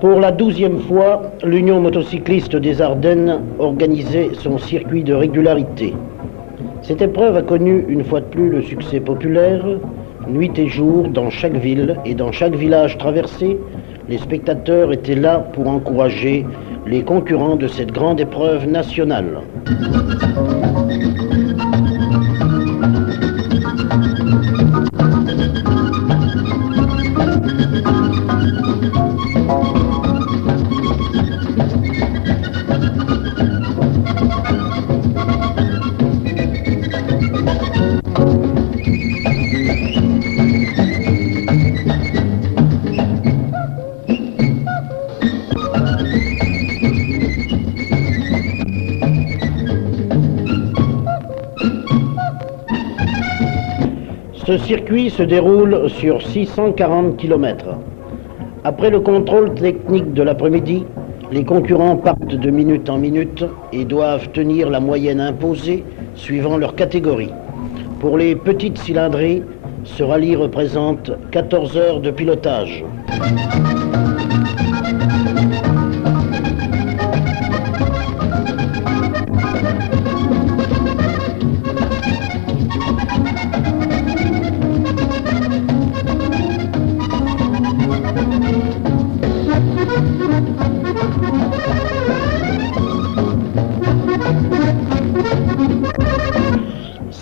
Pour la 12e fois, l'Union motocycliste des Ardennes organisait son circuit de régularité. Cette épreuve a connu une fois de plus le succès populaire. Nuit et jour, dans chaque ville et dans chaque village traversé, les spectateurs étaient là pour encourager les concurrents de cette grande épreuve nationale. Ce circuit se déroule sur 640 km. Après le contrôle technique de l'après-midi, les concurrents partent de minute en minute et doivent tenir la moyenne imposée suivant leur catégorie. Pour les petites cylindrées, ce rallye représente 14 heures de pilotage.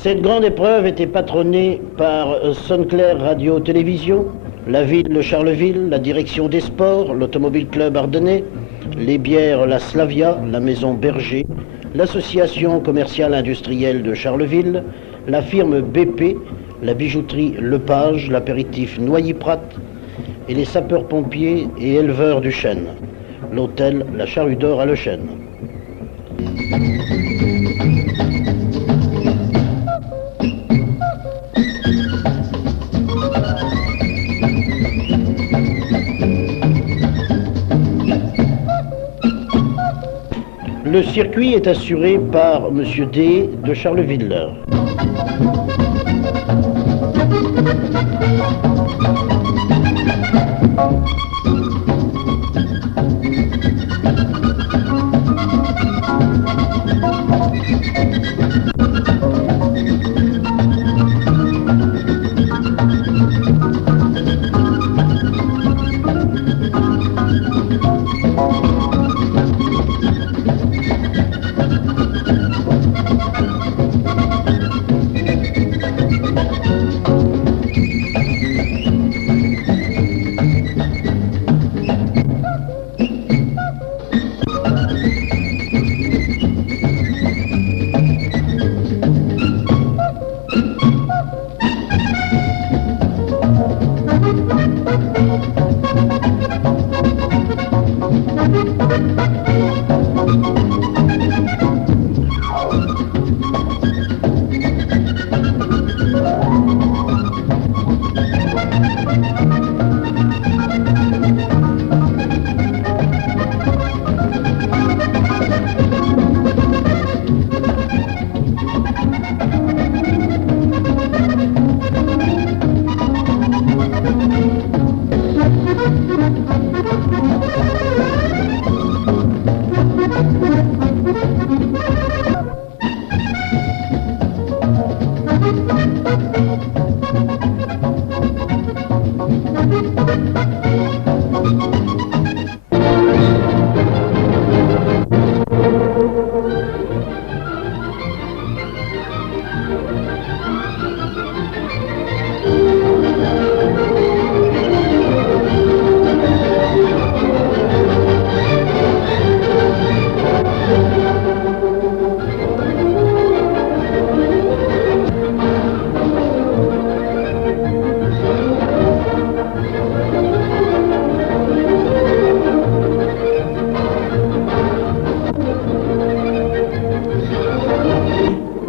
Cette grande épreuve était patronnée par Sonclair Radio-Télévision, la ville de Charleville, la direction des sports, l'Automobile Club Ardennais, les bières La Slavia, la maison Berger, l'association commerciale industrielle de Charleville, la firme BP, la bijouterie Lepage, l'apéritif Noilly-Prat et les sapeurs-pompiers et éleveurs du Chêne, l'hôtel La Charrue d'Or à Le Chêne. Le circuit est assuré par M. D de Charleville.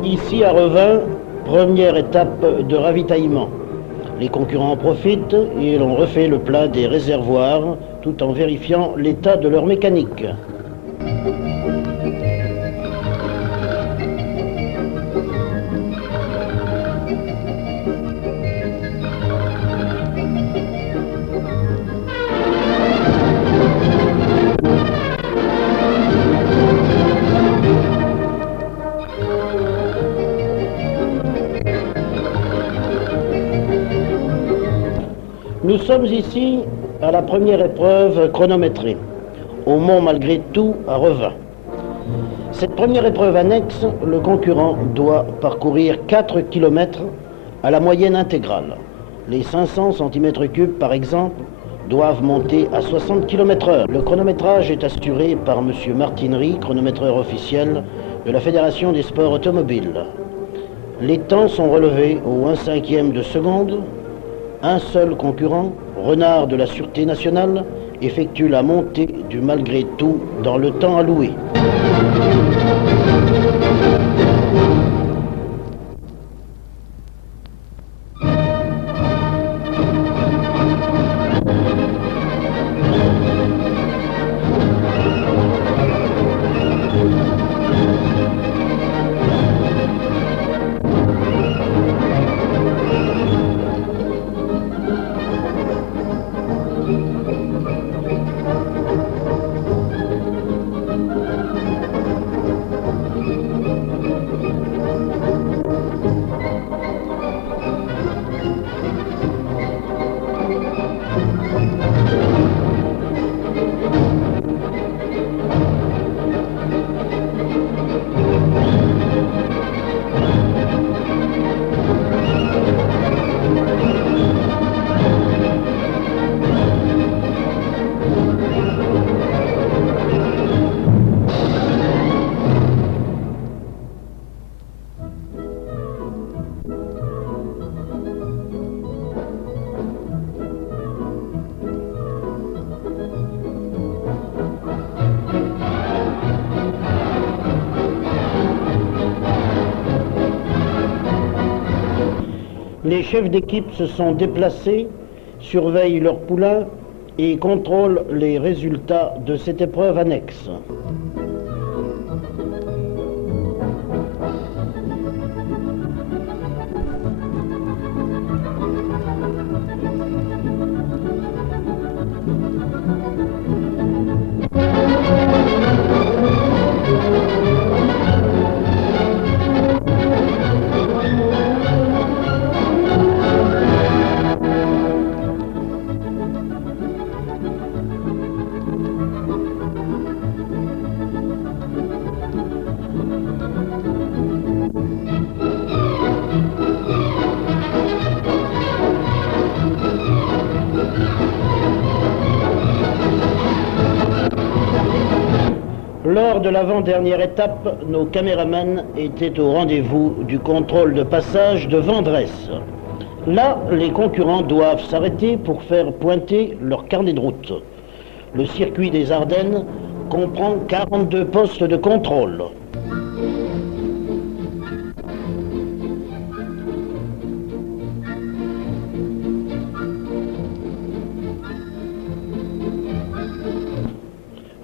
Ici à Revin, première étape de ravitaillement. Les concurrents en profitent et l'on refait le plein des réservoirs tout en vérifiant l'état de leur mécanique. Nous sommes ici à la première épreuve chronométrée, au Mont Malgré Tout à Revin. Cette première épreuve annexe, le concurrent doit parcourir 4 km à la moyenne intégrale. Les 500 cm3 par exemple doivent monter à 60 km/h. Le chronométrage est assuré par M. Martinery, chronométreur officiel de la Fédération des sports automobiles. Les temps sont relevés au 1/5 de seconde. Un seul concurrent, Renard de la Sûreté nationale, effectue la montée du Malgré Tout dans le temps alloué. Les chefs d'équipe se sont déplacés, surveillent leurs poulains et contrôlent les résultats de cette épreuve annexe. de l'avant-dernière étape, nos caméramans étaient au rendez-vous du contrôle de passage de Vendresse. Là, les concurrents doivent s'arrêter pour faire pointer leur carnet de route. Le circuit des Ardennes comprend 42 postes de contrôle.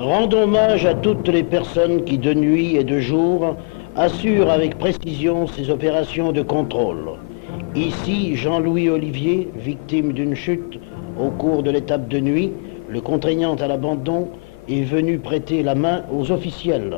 Rendons hommage à toutes les personnes qui, de nuit et de jour, assurent avec précision ces opérations de contrôle. Ici, Jean-Louis Olivier, victime d'une chute au cours de l'étape de nuit, le contraignant à l'abandon, est venu prêter la main aux officiels.